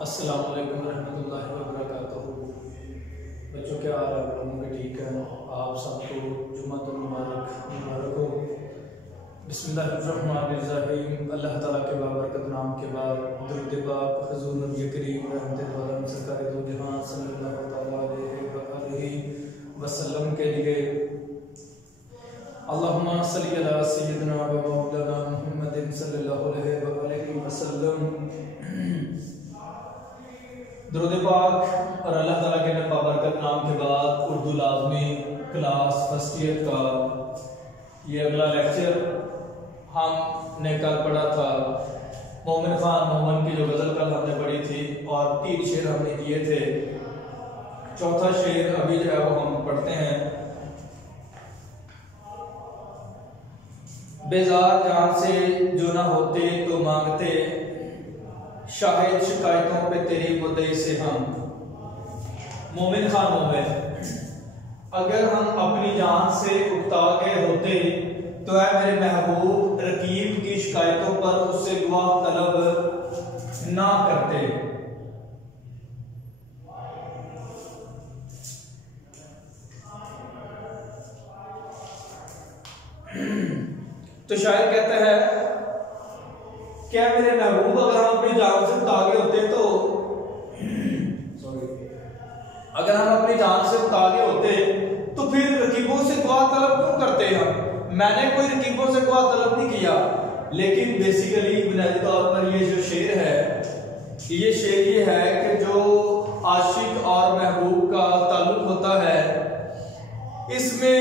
अस्सलाम वालेकुम रहमतुल्लाहि व बरकातहू। बच्चों क्या हाल है? लोगों के ठीक है? आप सबको जुम्मतुल मुबारक हो। बिस्मिल्लाहिर्रहमानिर्रहीम। अल्लाह ताला के बाबरकत नाम के बाद दुरूद पाक हुज़ूर नबी करीम रहमतुल आलम सरकार दो जहां सल्लल्लाहु अलैहि वसल्लम के लिए अल्लाहुम्मा सल्ली अला सय्यिदिना व मौलाना मुहम्मदिन सल्लल्लाहु अलैहि वसल्लम। दुरूद पाक और अल्लाह ताला के बाबरकत नाम के बाद उर्दू लाज़मी क्लास फर्स्ट ईयर का ये अगला लेक्चर हमने कल पढ़ा था। मोमिन खान मोहम्मद की जो गज़ल कल हमने पढ़ी थी और 3 शेर हमने किए थे। चौथा शेर अभी जो है वो हम पढ़ते हैं। बेजार जान से जो ना होते तो मांगते, शाहिद शिकायतों पे तेरी मुद्दई से हम। मोमिन खान मोमिन, अगर हम अपनी जान से उकता गए होते तो ऐ मेरे महबूब रकीब की शिकायतों पर उससे गवाह तलब ना करते। तो शायर कहता है क्या मेरे महबूब अगर हम अपनी जान से उकता गए होते अगर हम अपनी जान से उकता गए होते तो फिर रकीबों से दुआ तलब क्यों करते हैं? मैंने कोई रकीबों से दुआ तलब नहीं किया। लेकिन बेसिकली बुनियादी तौर पर ये जो शेर है, ये शेर ये है कि जो आशिक और महबूब का ताल्लुक होता है, इसमें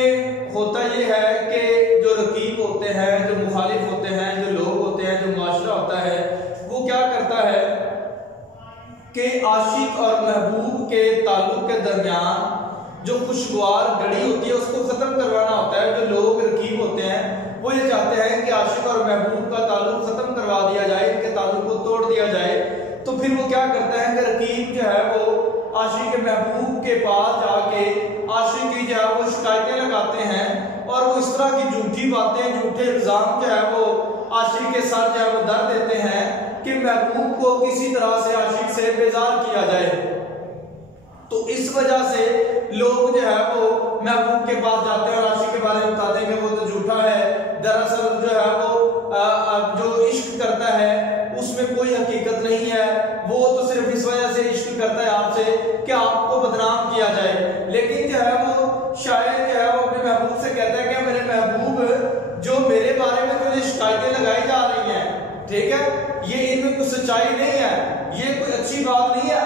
होता ये है कि जो रकीब होते हैं, जो मुखालिफ होते हैं, जो लोग होते हैं, जो मुआशरा होता है, वो क्या करता है कि आशिक और महबूब के ताल्लुक के दरमियान जो खुशगवार घड़ी होती है उसको खत्म करवाना होता है। जो लोग रकीब होते हैं वो ये चाहते हैं कि आशिक और महबूब का ताल्लुक खत्म करवा दिया जाए, इनके ताल्लुक को तोड़ दिया जाए। तो फिर वो क्या करता है कि रकीब जो है वो आशिक महबूब के पास जाके आशिक की जो है वो शिकायतें लगाते हैं और वो इस तरह की झूठी बातें, झूठे इल्जाम जो है वो आशिक के साथ जो है वो दर देते हैं कि महबूब को किसी तरह से आशिक से बेजार किया जाए। तो इस वजह से लोग जो है वो महबूब के पास जाते हैं और आशिक के बारे में बताते हैं कि वो तो झूठा है, दरअसल जो है वो जो इश्क करता है उसमें कोई हकीकत नहीं है, वो तो सिर्फ इस वजह से इश्क करता है आपसे कि आपको बदनाम किया जाए। लेकिन जो है वो शायर जो है वो अपने महबूब से कहता है कि मेरे महबूब जो मेरे बारे में तुझे शिकायतें लगाई जा रही हैं, ठीक है, ये इनमें कुछ सच्चाई नहीं है, ये कोई अच्छी बात नहीं है।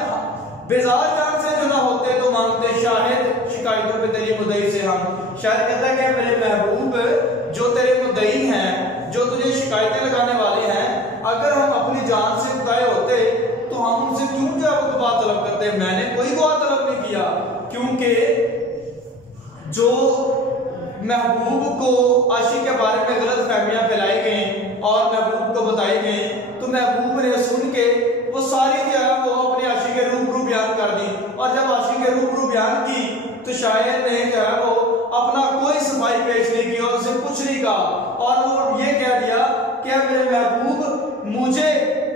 बेजार जान से जो ना होते तो मांगते, शाहिद शिकायतों पे तेरी मुद्दई से हम। शायर कहता है कि मेरे महबूब जो तेरे मुद्दई हैं, जो तुझे शिकायतें लगाने वाले हैं, अगर हम अपनी जान से उकताए होते तो हम उनसे क्यों जो है वो दुआ तलब करते? मैंने कोई दुआ तलब नहीं किया, क्योंकि जो महबूब को आशिक के बारे में गलत फहमियां फैलाई गई और महबूब को बताई गई, तो महबूब ने सुन के वो सारी जो है वो अपने आशिक के रूबरू बयान कर दी। और जब आशिक के रूबरू बयान की तो शायर ने जो है वो अपना कोई सफाई पेश नहीं की और उसे कुछ नहीं कहा और वो ये कह दिया कि मेरे महबूब मुझे,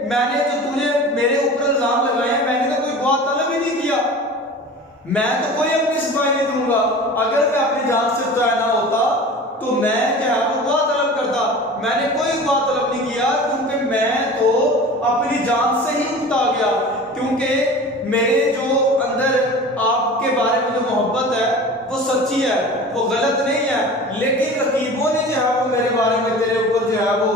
मैंने जो तुझे मेरे ऊपर इल्जाम लगाए हैं, मैंने तो कोई दुआ तलब ही नहीं किया, मैं तो कोई अपनी सफाई नहीं दूंगा। अगर मैं अपनी जान से उकताया ना होता तो मैं क्या है वो दुआ तलब करता। मैंने कोई दुआ तलब नहीं किया क्योंकि मैं तो अपनी जान से ही उकता गया, क्योंकि मेरे जो अंदर आपके बारे में जो मोहब्बत है वो सच्ची है, वो गलत नहीं है। लेकिन रकीबों ने जो है वो मेरे बारे में, तेरे ऊपर जो है वो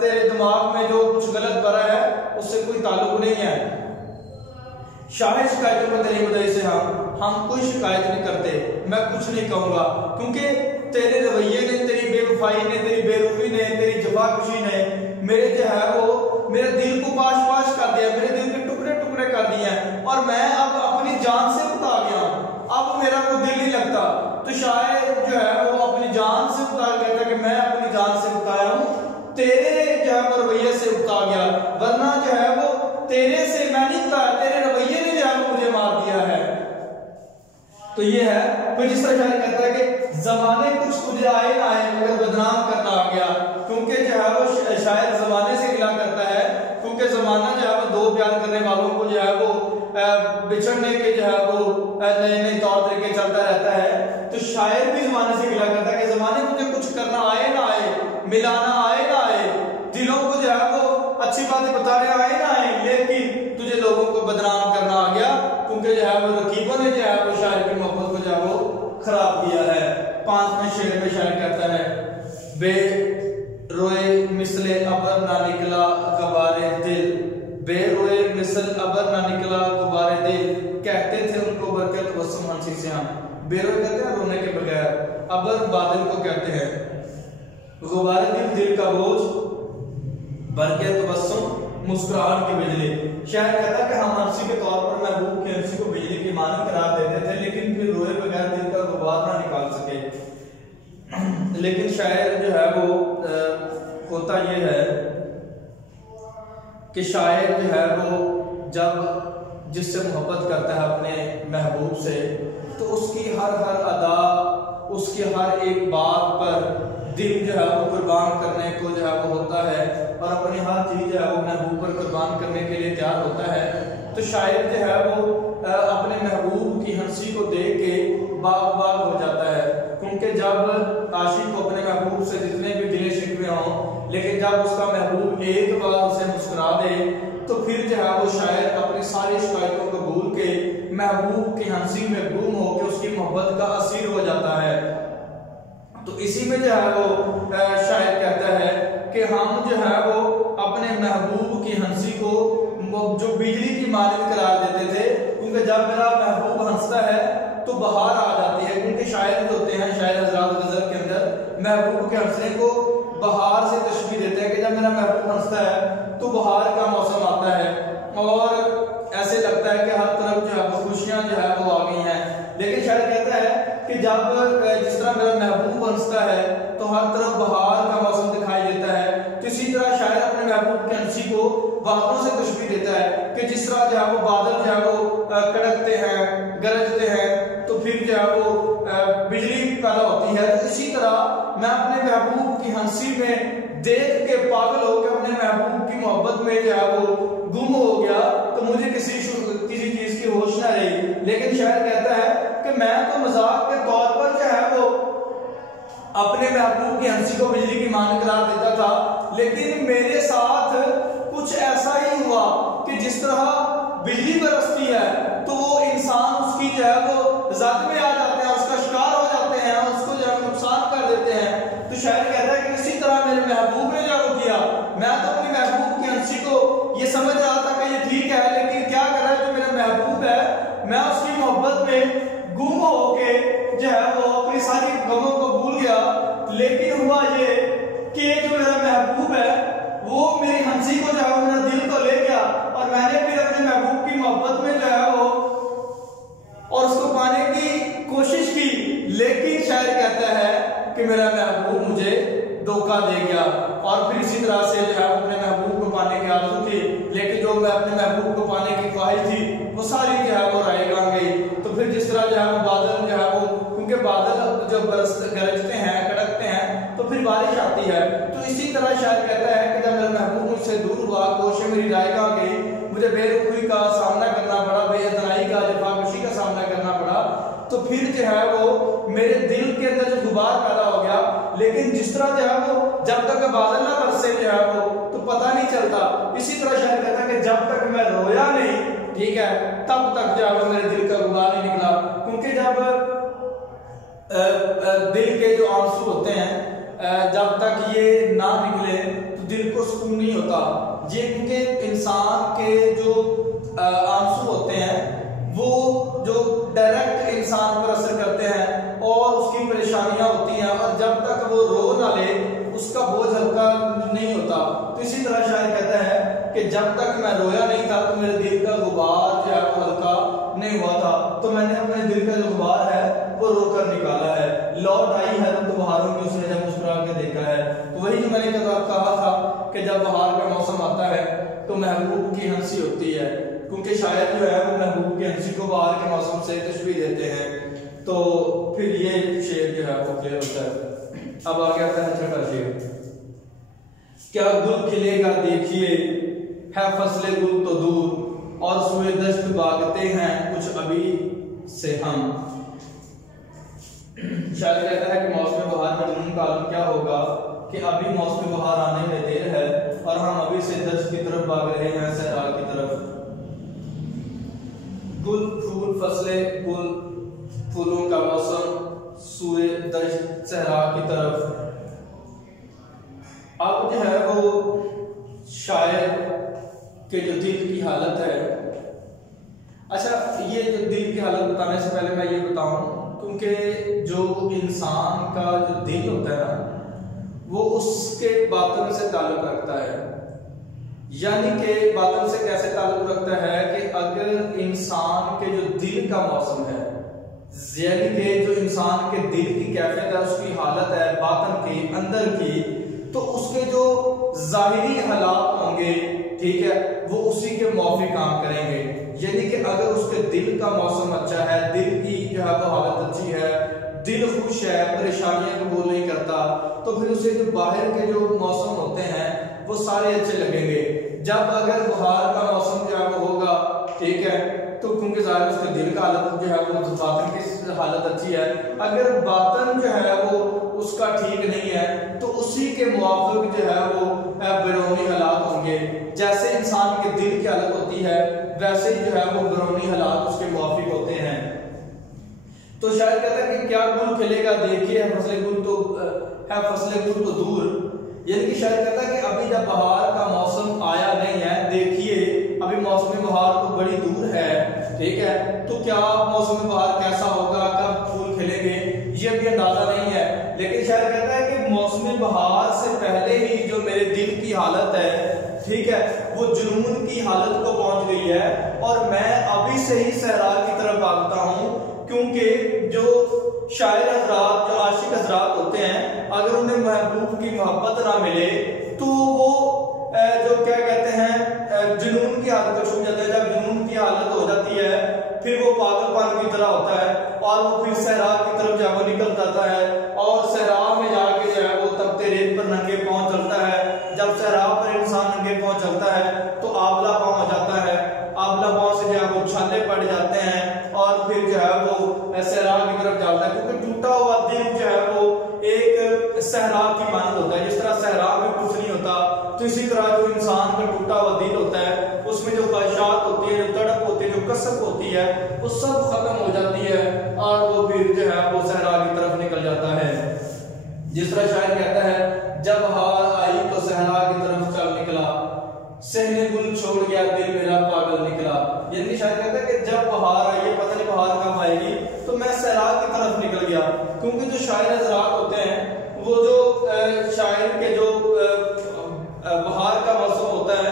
तेरे दिमाग में जो कुछ गलत भरा है उससे कोई ताल्लुक नहीं है। शाहिद शिकायतों में तेरी मुद्दई से हम कोई शिकायत नहीं करते, मैं कुछ नहीं कहूंगा, क्योंकि तेरे रवैये ने, तेरी बेवफाई ने, तेरी बेरुखी ने, तेरी जफाकुशी ने मेरे जो है वो मेरे दिल को पाश पाश कर दिया, मेरे दिल के टुकड़े टुकड़े कर दिए हैं और मैं अब अपनी जान से उकता गया, अब मेरा कोई दिल नहीं लगता। तो शायद जो है वो अपनी जान से उकता कहता कि मैं अपनी जान से उकताया हूँ, तेरे जो है वो रवैये से उकता गया, वरना जो है वो तेरे से मैं नहीं उकताया, तेरे रवैये ने जो है वो मुझे मार दिया है। तो ये है। फिर जिस तरह शायर कहता है कि जमाने कुछ तुझे आए ना आए मगर बदनाम करना आ गया, क्योंकि जो है वो शायर जमाने से गिला करता है, क्योंकि जमाना जो है वो दो प्यार करने वालों को जो मिलाना आए ना आए, दिलों को जो है वो अच्छी बातें बताने आए ना आए, लेकिन तुझे लोगों को बदनाम करना आ गया, क्योंकि जो है वो रकीबों ने जो है वो शायर की मोहब्बत को जो है वो खराब किया है। 5वें शेर में शायर कहता है, बे रोए मिसले अबर ना निकला गुबारे दिल, बे रोए मिसल अबर ना निकला गुबारे दिल, कहते थे उनको बरकत वसम हंसी से हम। बेरोए कहते हैं रोने के बगैर, अबर बादल को कहते हैं, गुबारे दिल दिल का बोझ, बरकत वसम मुस्कुराहट की बिजली। शायर कहता है कि हम हंसी के तौर पर महबूब की हंसी को बिजली की मानद करार देते थे, लेकिन फिर रोए बगैर दिल का गुबार ना निकाल सके। लेकिन शायर जो है वो होता ये है कि शायर जो है वो जब जिससे मोहब्बत करता है अपने महबूब से, तो उसकी हर अदा, उसकी हर एक बात पर दिल जो है वो कुर्बान करने को जो है वो होता है, और अपनी हर चीज जो है वो महबूब पर कुर्बान करने के लिए तैयार होता है। तो शायर जो है वो अपने महबूब की हंसी को देख के बाग बाग हो जाता है, क्योंकि जब आशिक को अपने महबूब से जितने भी गिले शिकवे हों, लेकिन जब उसका महबूब एक बार उसे मुस्कुरा दे, तो फिर जो है वो शायर अपनी सारी शिकायतों को भूल के महबूब की हंसी में गुम होकर उसकी मोहब्बत का असीर हो जाता है। तो इसी में जो है वो शायर कहता है कि हम जो है वो अपने महबूब की हंसी को जो बिजली की मानद करार देते थे, क्योंकि जब मेरा महबूब हंसता है तो बहार आ जाती है, क्योंकि शायर जो होते हैं, शायर हजरात गजल के अंदर महबूब के हंसने को बहार से तशबीह देते हैं कि जब मेरा महबूब हंसता है तो बहार का मौसम आता है, और ऐसे लगता है कि हर तरफ जो है वो खुशियां जो है वो आ गई हैं। लेकिन शायर कहता है कि जब जिस तरह मेरा महबूब हंसता है तो हर तरफ बहार का मौसम दिखाई देता है, तो इसी तरह शायर अपने महबूब की हंसी को बादलों से तशबीह देता है कि जिस तरह जो है वो बादल जो है वो कड़कते हैं, गरजते हैं, तो फिर जो है वो बिजली पैदा होती है। तो इसी तरह मैं अपने महबूब की हंसी में देख के पागल होकर अपने महबूब की मोहब्बत में जो है वो गुम हो गया, तो मुझे किसी चीज की होश न रही। लेकिन शायर कहता है कि मैं तो मजाक के तौर पर जो है वो अपने महबूब की हंसी को बिजली की मानद करार देता था, लेकिन मेरे साथ कुछ ऐसा ही हुआ कि जिस तरह बिजली बरसती है तो वो इंसान उसकी जो है वो ज़ात में आ जाते हैं, उसका शिकार हो जाते हैं, उसको जो है नुकसान कर देते हैं। तो शायर कहता है कि इसी तरह मेरे महबूब ने जो किया, मैं तो अपनी महबूब की हंसी को ये समझ रहा था कि ये ठीक है, लेकिन क्या कर रहा है जो मेरा महबूब है, मैं उसकी मोहब्बत में गुम होके जो है वो अपनी सारी गमों को भूल गया। लेकिन हुआ ये कि जो मेरा महबूब है वो मेरी हंसी को जो है मेरा दिल तो ले गया, और मैंने फिर अपने महबूब की मोहब्बत में जो है वो और उसको पाने की कोशिश की, लेकिन शायर कहता है कि मेरा महबूब मुझे धोखा दे गया। और फिर इसी तरह से जो है अपने महबूब को पाने की आरज़ू थी, लेकिन जो मैं अपने महबूब को पाने की ख्वाहिश थी वो सारी जो है वो रायगा गई। तो फिर जिस तरह जो है वो बादल जो है वो, क्योंकि बादल जब गरजते हैं, कड़कते हैं, तो फिर बारिश आती है। तो इसी तरह शायर कहता है कि जब मेरा महबूब मुझसे दूर हुआ, कोशिश मेरी रायगा गई, मुझे बेरुखी का सामना करना पड़ा, बेअदनाई का, जफाकशी का सामना करना पड़ा, तो फिर जो है वो मेरे दिल के अंदर जो गुबार पैदा हो गया। लेकिन जिस तरह जो है वो जब तक बादल ना बरसे जो है वो तो पता नहीं चलता। इसी तरह शायर कहता है कि जब तक मैं रोया नहीं, ठीक है, तब तक जो है वो मेरे दिल का गुबार नहीं निकला, क्योंकि जब दिल के जो आंसू होते हैं जब तक ये ना निकले तो दिल को सुकून नहीं होता। ये क्योंकि इंसान के जो आंसू होते हैं वो जो डायरेक्ट इंसान पर असर करते हैं और उसकी परेशानियां होती हैं, और जब तक वो रो ना ले उसका बोझ हल्का नहीं होता। तो इसी तरह शायर कहता है कि जब तक मैं रोया नहीं था तो मेरे दिल का गुबार जो है वो हल्का नहीं हुआ था, तो मैंने अपने दिल का जो गुबार है वो रोकर निकाला है। लौट आई है तो बहारों की उसने जब मुस्कुरा के देखा है। तो वही जो मैंने कहा था कि जब बहार का मौसम आता है तो महबूब की हंसी होती है, क्योंकि शायर जो है वो महबूब की हंसी को बहार के मौसम से तशबीह देते हैं। तो फिर ये शेर जो है वो क्लियर होता है। अब आगे आता है छठा शेर, क्या गुल खिलेगा देखिए है फसले गुल तो दूर, और सुए दश्त बागते हैं कुछ अभी से हम। शायर कहता है कि मौसम बहार का जुनून का आलम क्या होगा कि अभी मौसम बहार आने में देर है और हम अभी से दर्श की तरफ भाग रहे हैं, सहरा की तरफ। गुल फूल फसलें, गुल फूलों का मौसम, सूए दर्श सहरा की तरफ। अब जो है वो शायर के जो दिल की हालत है। अच्छा, ये जो दिल की हालत बताने से पहले मैं ये बताऊं, क्योंकि जो इंसान का जो दिल होता है ना, वो उसके बातन से ताल्लुक रखता है। यानी कि बातन से कैसे ताल्लुक रखता है कि अगर इंसान के जो दिल का मौसम है, यानी कि जो इंसान के दिल की कैफियत है, उसकी हालत है बातन की, अंदर की, तो उसके जो जाहिरी हालात होंगे, ठीक है, वो उसी के मुआफिक काम करेंगे। यानी कि अगर उसके दिल का मौसम अच्छा है, दिल की जो है वो हालत अच्छी है, दिल खुश है, परेशानियां कबूल नहीं करता, तो फिर उसे जो बाहर के जो मौसम होते हैं वो सारे अच्छे लगेंगे। जब अगर बहार का मौसम जो है वो होगा, ठीक है, तो क्योंकि ज़ाहिर उसके दिल का हालत जो है वो बातन की हालत अच्छी है, अगर बातन जो है वो उसका ठीक नहीं है तो उसी के मुआफिक जो है वो बैरूनी हालात होंगे। जैसे इंसान के दिल की हालत होती है, वैसे ही जो है वो बैरूनी हालात उसके मुआफिक होते हैं। तो शायद कहता है कि क्या गुल खिलेगा देखिए, फसले गुल तो है, फसले गुल तो दूर। यानी कि शायद कहता है कि अभी जब बहार का मौसम आया नहीं है, देखिए अभी मौसम बहार तो बड़ी दूर है, ठीक है, तो क्या मौसम बहार कैसा होगा, कब फूल खिलेंगे, ये भी अंदाजा नहीं है। लेकिन शायद कहता है कि मौसम बहार से पहले ही जो मेरे दिल की हालत है, ठीक है, वो जुनून की हालत को पहुंच गई है और मैं अभी से ही सहरा की तरफ भागता हूं। क्योंकि जो शायर हजरात, जो आशिक हजरात होते हैं, अगर उन्हें महबूब की मोहब्बत ना मिले तो वो जो क्या कहते हैं जुनून की हालत को छू जाता है। जब जुनून की हालत हो जाती है फिर वो पागलपन की तरह होता है और वो फिर सहरा की तरफ जो है वो निकल जाता है और सहरा में जाके जो है वो तपते रेत पर नंगे पांव चलता है। जब सहरा पर इंसान नंगे पांव चलता है तो आंवला पांव हो जाता है, आंवला पांव से जो है वो छाले पड़ जाते हैं और फिर जो है वो सहरा की तरफ जाता है। क्योंकि टूटा हुआ दिल जो है वो एक सहरा की मानद होता है। जिस तरह सहरा में कुछ नहीं होता, तो इसी तरह जो इंसान का टूटा हुआ दिल होता है, उसमें जो ख्वाहिशात होती है, जो तड़प होती है, जो कसक होती है, वो सब खत्म हो जाती है और वो फिर जो है वो सहरा की तरफ निकल जाता है। जिस तरह शायर कहता है, जब हार आई तो सहरा की तरफ चल निकला, सहने गुल छोड़ गया दिल मेरा पागल निकला। यानी शायर कहता है कि जब बहार आई है, पता नहीं बहार कब आएगी, तो मैं सहरा की तरफ निकल गया। क्योंकि जो शायर हजरात होते हैं, वो जो शायर के जो बहार का मौसम होता है,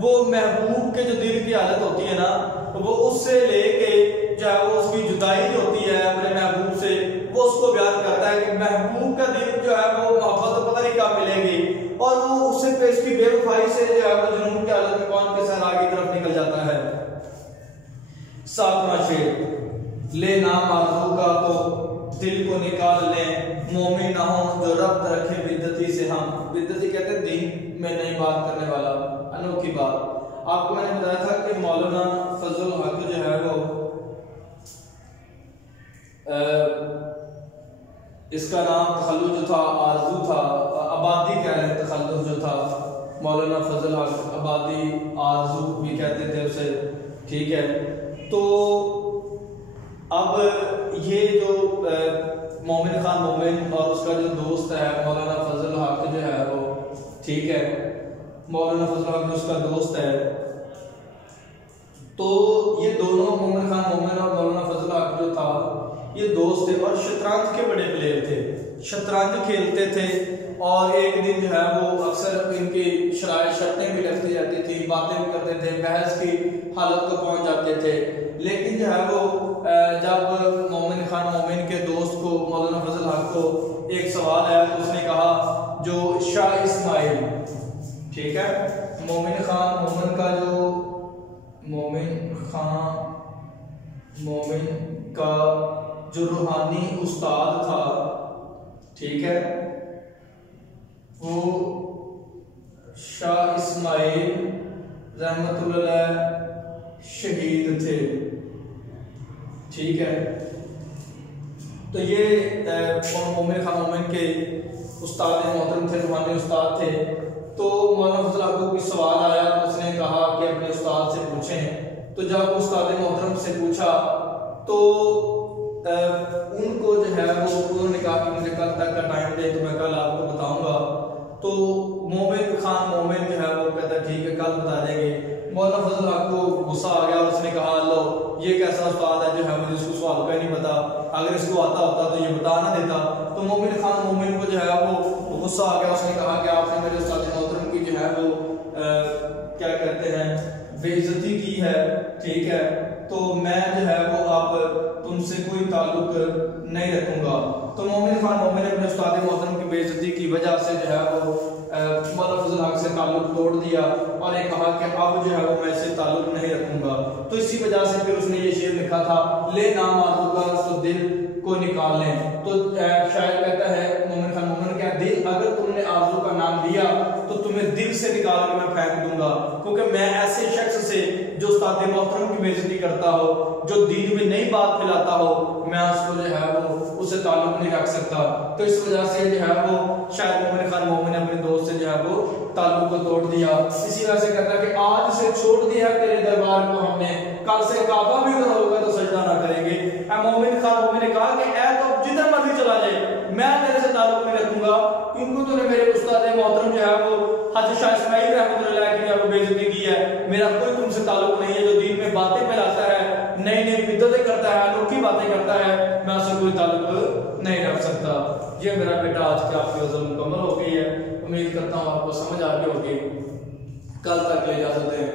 वो महबूब के जो दिल की हालत होती है ना, वो उससे लेके जो है वो उसकी जुदाई जो होती है अपने महबूब से, वो उसको बयान करता है कि महबूब का दिल जो है वो मोहब्बत पता नहीं कब मिलेगी, और वो उससे पेश की बेवफाई से जो है वो जुनून की हालत में पहुंच के सहरा की तरफ निकल जाता है। सातवां शेर, ले नाम आरज़ू का तो दिल को निकाल ले, मोमिन ना हो जो रब्त रखे बिद्दती से हम। बिद्दती कहते हैं दीन में नई बात करने वाला, अनोखी बात। आपको मैंने बताया था कि मौलाना फजल हक जो है वो इसका नाम तखल्लुज था, आरज़ू था, आबादी कह रहे हैं, तखल्लुज जो था मौलाना फजल हक, आबादी आरज़ू भी कहते थे उसे, ठीक है। तो अब ये जो मोमिन खान मोमिन और उसका जो दोस्त है मौलाना फजल हक जो है वो, ठीक है, मौलाना फजल हक जो उसका दोस्त है, तो ये दोनों मोमिन खान मोमिन और मौलाना फजल हक जो था, ये दोस्त थे और शतरंज के बड़े प्लेयर थे, शतरंज खेलते थे। और एक दिन जो है वो अक्सर इनकी शर्तें भी लगती जाती थी, बातें भी करते थे, बहस की हालत को पहुंच जाते थे। लेकिन जो है वो जब मोमिन खान मोमिन के दोस्त को, मौलाना फजल हक को एक सवाल आया, तो उसने कहा जो शाह इस्माइल, ठीक है, मोमिन खान मोमिन का जो मोमिन खान मोमिन का जो रूहानी उस्ताद था, ठीक है, वो शाह इस्माइल रहमतुल्लाह शहीद थे, ठीक है। तो ये मोमिन खान मोमिन के उस्ताद मोहतरम थे, रूहानी उस्ताद थे। तो मौलाना फजल हक को कोई सवाल आया तो उसने कहा कि अपने उस्ताद से पूछें। तो जब उस्ताद मोहतरम से पूछा तो उनको जो है वो उन्होंने कहा कि मुझे कल तक का टाइम दे तो मैं कल आपको बताऊंगा। तो मोमिन खान मोमिन जो है वो कहता ठीक है कल बता देंगे। मौलाना फजल हक को गुस्सा आ गया और उसने कहा लो ये कैसा उस्ताद है जो है मुझे इसको सवाल का ही नहीं पता, अगर इसको आता होता तो ये बता ना देता। तो मोमिन खान मोमिन को जो है वो गुस्सा आ गया, उसने कहा कि आपने मेरे उस्ताद मोहतरम की जो है वो क्या कहते हैं बेइज्जती की है, ठीक है, तो मैं जो है वो अब तुमसे कोई ताल्लुक नहीं रखूंगा। तो मोमिन खान मोमिन ने अपने उस्ताद मोहतरम की बेइज्जती की वजह से जो है वो मौलाना फजल हक से ताल्लुक तोड़ दिया और ये कहा कि अब जो है वो मैं इससे ताल्लुक नहीं रखूंगा। तो इसी वजह से फिर उसने ये शेर लिखा था, ले नाम आजूका तो दिल को निकाल लें। तो शायद कहता है मोमिन खान मोमिन क्या दिल अगर तुमने आरज़ू का नाम लिया तो तुम्हें दिल से निकाल के मैं फेंक दूंगा, क्योंकि मैं ऐसे शख्स से जो उस्ताद मोहतरम की बेइज्जती करता हो, जो दीन में नई बात फैलाता हो, मैं उसको जो है वो उससे ताल्लुक नहीं रख सकता। तो इस वजह से जो है वो शायद मोमिन खान मोमिन ने अपने दोस्त से जो है वो ताल्लुक को तोड़ दिया। इसी वजह से कहता है कि आज से छोड़ दिया तेरे दरबार को हमने, कल से काबा भी अगर होगा तो सजदा ना करेंगे। मोमिन खान मोमिन ने कहा कि ऐ तो जिधर मर्जी चला जाए मैं तेरे से ताल्लुक नहीं रखूंगा, क्योंकि तूने मेरे उस्ताद मोहतरम जो है वो हज़रत शाह इस्माइल रहमतुल्लाह अलैह की बेइज्जती की है। मेरा कोई तुमसे ताल्लुक नहीं है, जो दीन में बातें फैलाता है, नई नई बिदअतें करता है, अनोखी बातें करता है, मैं उससे कोई ताल्लुक नहीं रख सकता। ये मेरा बेटा आज की आपकी गज़ल मुकम्मल हो गई है। उम्मीद करता हूँ आपको समझ आ गई होगी। कल तक ले इजाज़त है।